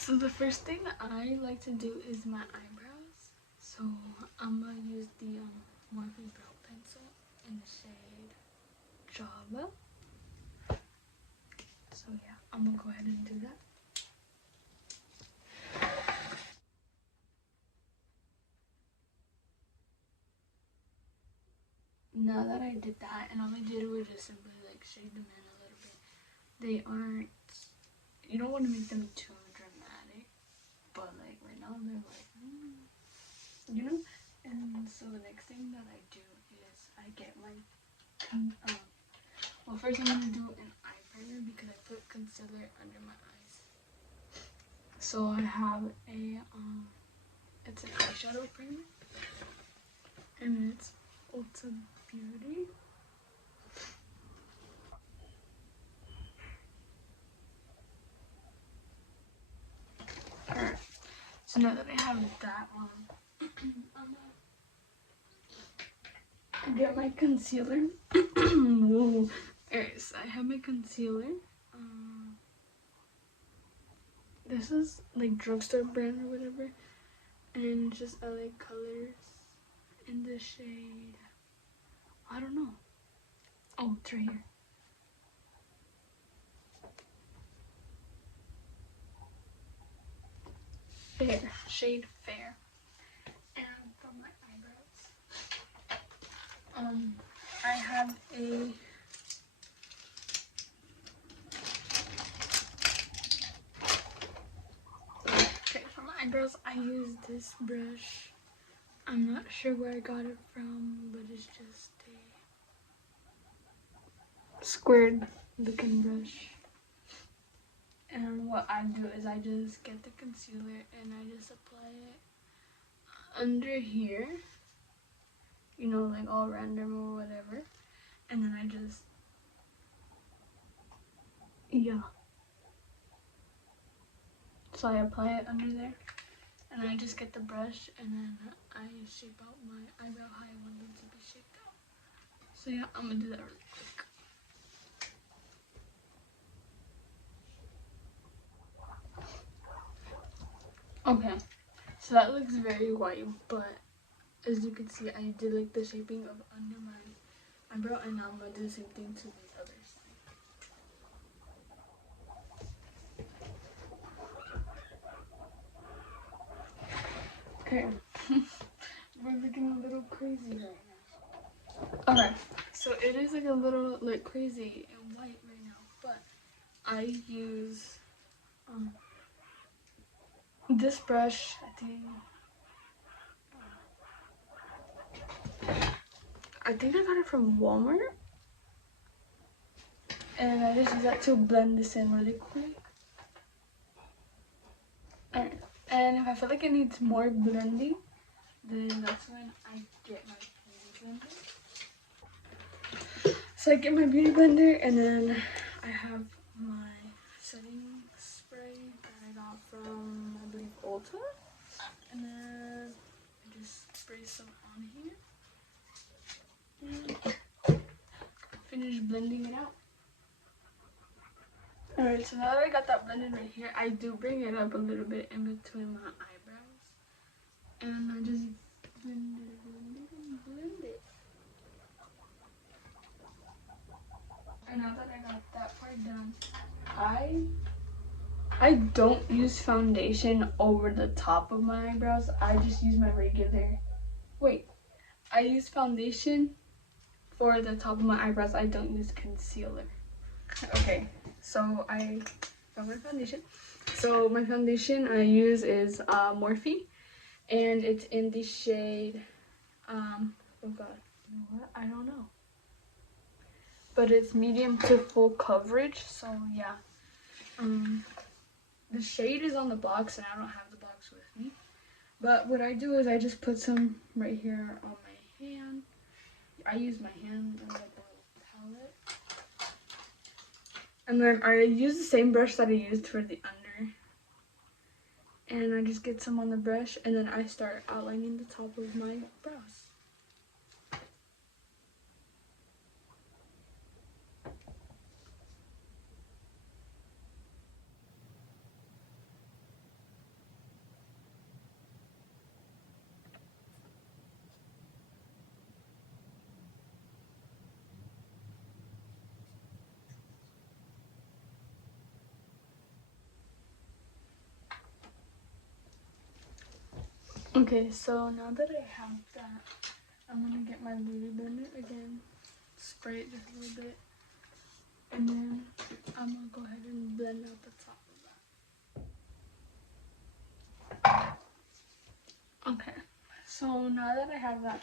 So the first thing I like to do is my eyebrows. So I'm gonna use the Morphe brow pencil in the shade Java. So yeah, I'm gonna go ahead and do that. Now that I did that, and all I did was just simply like shade them in a little bit. They aren't, you don't want to make them too dramatic, but like right now they're like, you know. And so the next thing that I do is I get my, well, first I'm gonna do an eye primer because I put concealer under my eyes. So I have a it's an eyeshadow primer, and it's Ulta Beauty. Alright, so now that I have that on, I'm gonna get my concealer. Alright, so I have my concealer. This is like drugstore brand or whatever, and just LA Colors in the shade, I don't know. Oh, it's right here. Fair, shade Fair. And from my eyebrows, I have a okay, for my eyebrows I use this brush. I'm not sure where I got it from, but it's just a squared looking brush. And what I do is I just get the concealer and I just apply it under here, you know, like all random or whatever. And then I just, yeah. So I apply it under there. And I just get the brush and then I shape out my eyebrow how I want them to be shaped out. So yeah, I'm gonna do that really quick. Okay, so that looks very white, but as you can see, I did like the shaping of under my eyebrow, and now I'm gonna do the same thing to the other side. Okay, we're looking a little crazy right now. Okay, so it is like a little like crazy and white right now, but I use this brush. I think I got it from Walmart, and I just use that to blend this in really quick. Alright, and if I feel like it needs more blending, then that's when I get my beauty blender. So I get my beauty blender, and then I have my setting spray that I got from, I believe, Ulta. And then I just spray some on here. And finish blending it out. Alright, so now that I got that blended right here, I do bring it up a little bit in between my eyebrows. And I just blend it. And now that I got that part done, I don't use foundation over the top of my eyebrows. I just use my regular, I use foundation for the top of my eyebrows. I don't use concealer. Okay, so I got my foundation. So my foundation I use is Morphe, and it's in the shade, oh god, you know what? I don't know. But it's medium to full coverage, so yeah. The shade is on the box, and I don't have the box with me. But what I do is I just put some right here on my hand. I use my hand as like a palette. And then I use the same brush that I used for the under. And I just get some on the brush, and then I start outlining the top of my brows. Okay, so now that I have that, I'm gonna get my beauty blender again, spray it just a little bit, and then I'm gonna go ahead and blend out the top of that. Okay, so now that I have that,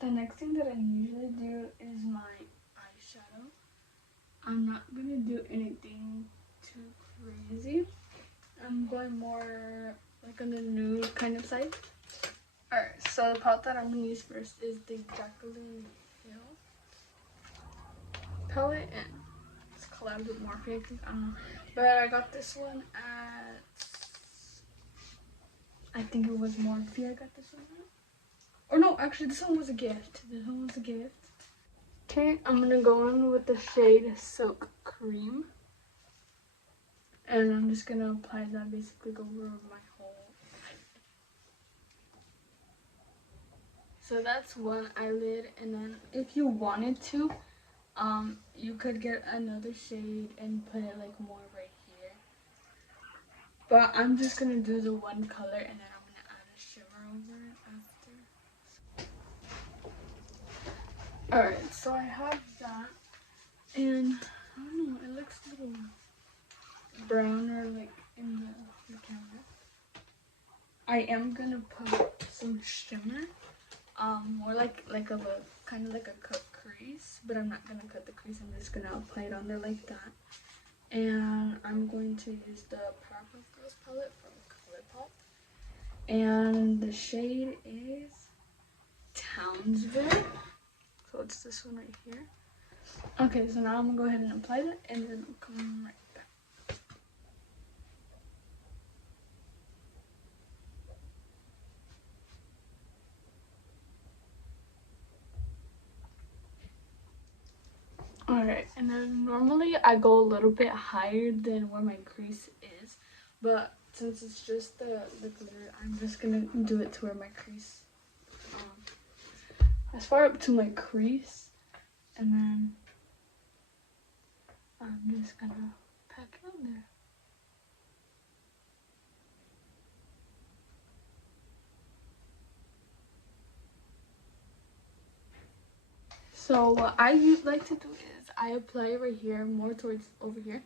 the next thing that I usually do is my eyeshadow. I'm not gonna do anything too crazy. I'm going more like on the nude kind of side. Alright, so the palette that I'm gonna use first is the Jacqueline Hill palette, and it's collabed with Morphe, I think, I don't know. But I got this one at, I think it was Morphe I got this one at. Or no, actually this one was a gift. This one was a gift. Okay, I'm gonna go in with the shade Silk Cream. And I'm just gonna apply that basically over my whole eyelid. So that's one eyelid, and then if you wanted to, you could get another shade and put it like more right here. But I'm just gonna do the one color, and then I'm gonna add a shimmer over it after. Alright, so I have that, and I don't know, it looks a little browner like in the camera. I am gonna put some shimmer, more like of a kind of like a cut crease, but I'm not gonna cut the crease. I'm just gonna apply it on there like that. And I'm going to use the Powerpuff Girls palette from ColourPop, and the shade is Townsville. So it's this one right here. Okay, so now I'm gonna go ahead and apply that, and then I'll come right back. Alright, and then normally I go a little bit higher than where my crease is, but since it's just the glitter, I'm just gonna do it to where my crease, as far up to my crease, and then I'm just gonna pack it on there. So what I like to do is I apply it right here, more towards over here,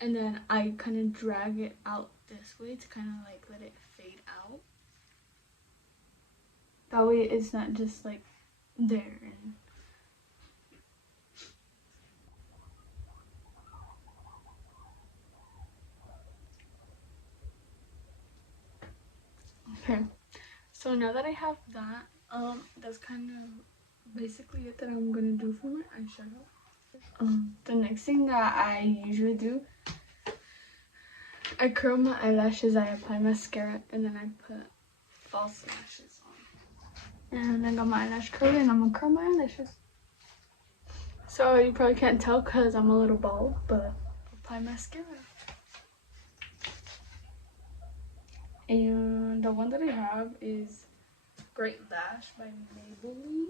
and then I kind of drag it out this way to kind of like let it fade out. That way it's not just like there. And okay, so now that I have that, that's kind of basically it that I'm gonna do for my eyeshadow. The next thing that I usually do, I curl my eyelashes, I apply mascara, and then I put false lashes on. And I got my eyelash curler, and I'm gonna curl my eyelashes. So you probably can't tell because I'm a little bald, but apply mascara. And the one that I have is Great Lash by Maybelline.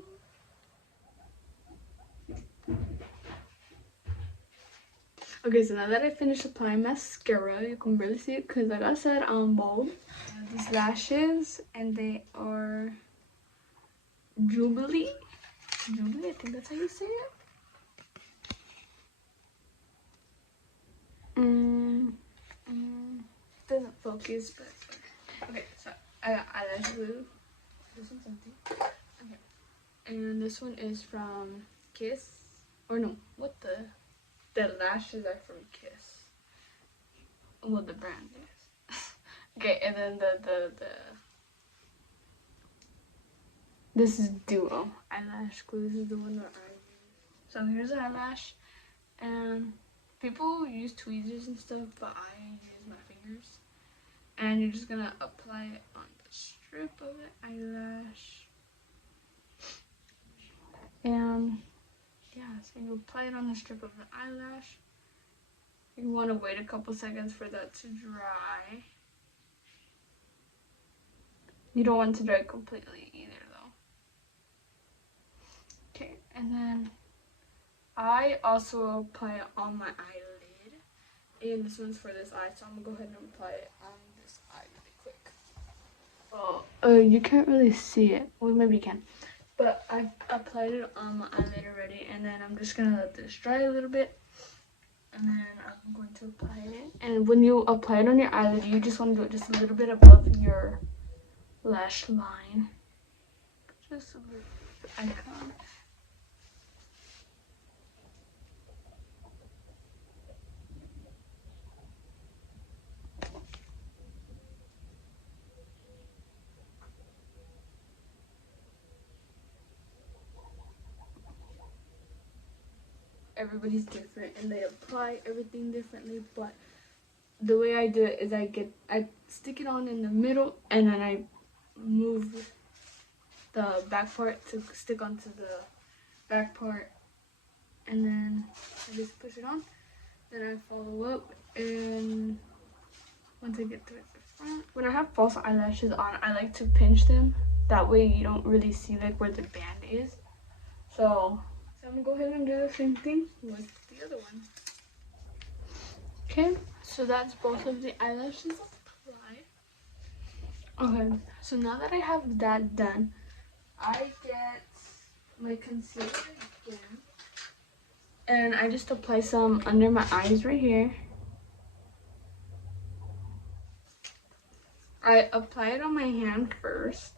Okay, so now that I finished applying mascara, you can barely see it because like I said, I'm bald. These lashes, and they are Jubilee. Jubilee, I think that's how you say it. Doesn't focus, but okay, so I got eyelash glue. This one's empty. Okay. And this one is from Kiss. Or no, what the lashes are from Kiss. Well, the brand is. Okay, and then the this is Duo eyelash glue. This is the one that I use. So here's the eyelash, and people use tweezers and stuff, but I use my fingers. And you're just gonna apply it on the strip of the eyelash. And yeah, so you apply it on the strip of the eyelash. You want to wait a couple seconds for that to dry. You don't want it to dry completely either though. Okay, and then I also apply it on my eyelid. And this one's for this eye, so I'm gonna go ahead and apply it on this eye really Oh, you can't really see it. Well, maybe you can. But I've applied it on my eyelid already, and then I'm just gonna let this dry a little bit, and then I'm going to apply it. And when you apply it on your eyelid, you just want to do it just a little bit above your lash line. Just a little icon. Everybody's different and they apply everything differently, but the way I do it is I stick it on in the middle, and then I move the back part to stick onto the back part, and then I just push it on. Then I follow up, and once I get to it, the front. When I have false eyelashes on, I like to pinch them. That way you don't really see like where the band is. So I'm gonna go ahead and do the same thing with the other one. Okay, so that's both of the eyelashes applied. Okay, so now that I have that done, I get my concealer again, and I just apply some under my eyes right here. I apply it on my hand first,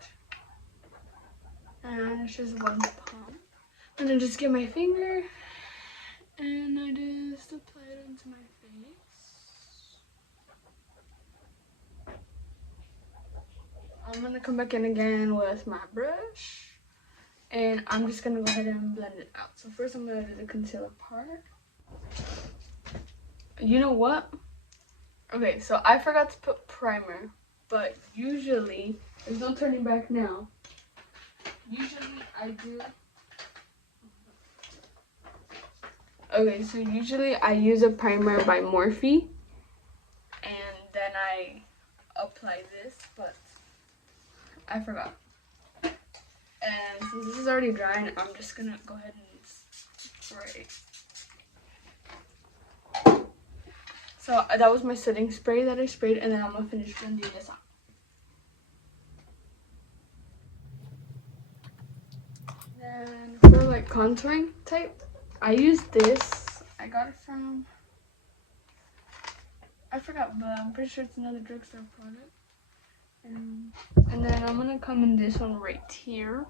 and it's just one pump. And then just get my finger, and I just apply it onto my face. I'm gonna come back in again with my brush, and I'm just gonna go ahead and blend it out. So first I'm gonna do the concealer part. You know what? Okay, so I forgot to put primer, but usually, there's no turning back now. Usually I do. Okay, so usually I use a primer by Morphe, and then I apply this, but I forgot. And since this is already drying, I'm just gonna go ahead and spray. So that was my setting spray that I sprayed, and then I'm gonna finish blending this out. Then for like contouring type, I use this. I got it from, I forgot, but I'm pretty sure it's another drugstore product. And then I'm gonna come in this one right here.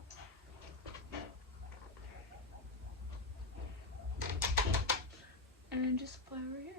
And just apply over here.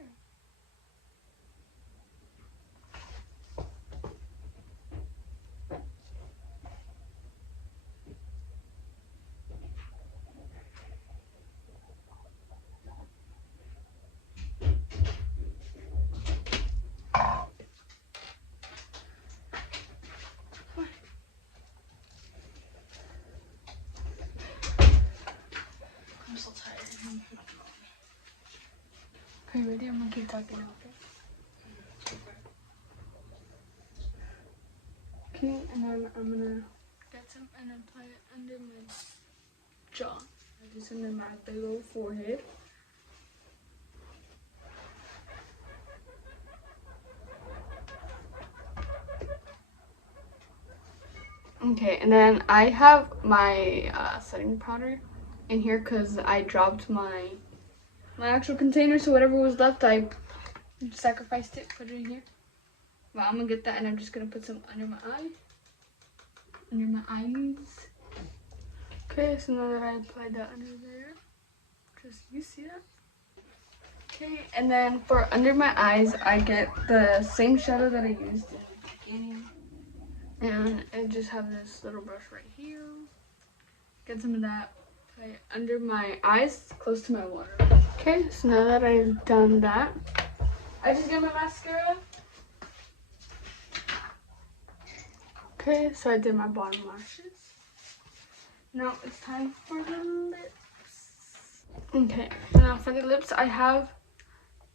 I'm so tired. Okay, ready? I'm gonna keep talking now, okay? Okay, and then I'm gonna get some and apply it under my jaw. Just under my big old forehead. Okay, and then I have my setting powder in here because I dropped my actual container, so whatever was left, I sacrificed it, put it in here. Well, I'm gonna get that, and I'm just gonna put some under my eye, under my eyes. Okay, so now that I applied that under there, just, you see that? Okay, and then for under my eyes, I get the same shadow that I used in the beginning. And I just have this little brush right here. Get some of that, apply it under my eyes, close to my water. Okay, so now that I've done that, I just get my mascara. Okay, so I did my bottom lashes. Now it's time for the lips. Okay, now for the lips, I have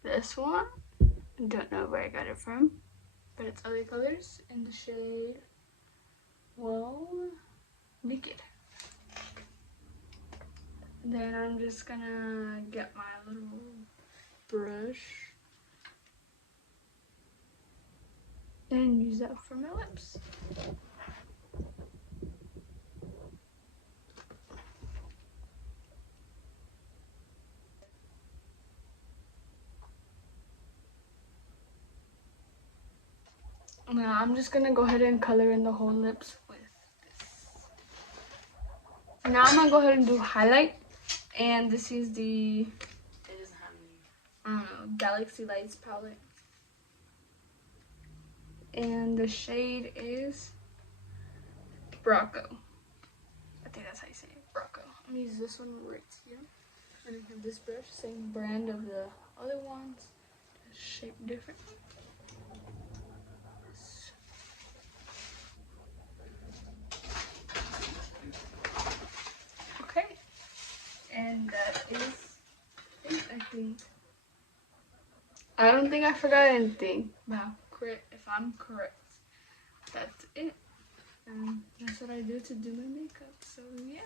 this one. I don't know where I got it from, but it's other colors in the shade, well, Naked. Then I'm just gonna get my little brush and use that for my lips. Now I'm just gonna go ahead and color in the whole lips with this. Now I'm gonna go ahead and do highlight, and this is the, It doesn't have any. I don't know, Galaxy Lights palette, and the shade is Brocco. I think that's how you say it, Brocco. I'm gonna use this one right here, and I have this brush, same brand of the other ones, just shaped different. Okay, and that is it, I think. I don't think I forgot anything. Wow, correct. If I'm correct, that's it. And that's what I do to do my makeup. So yeah.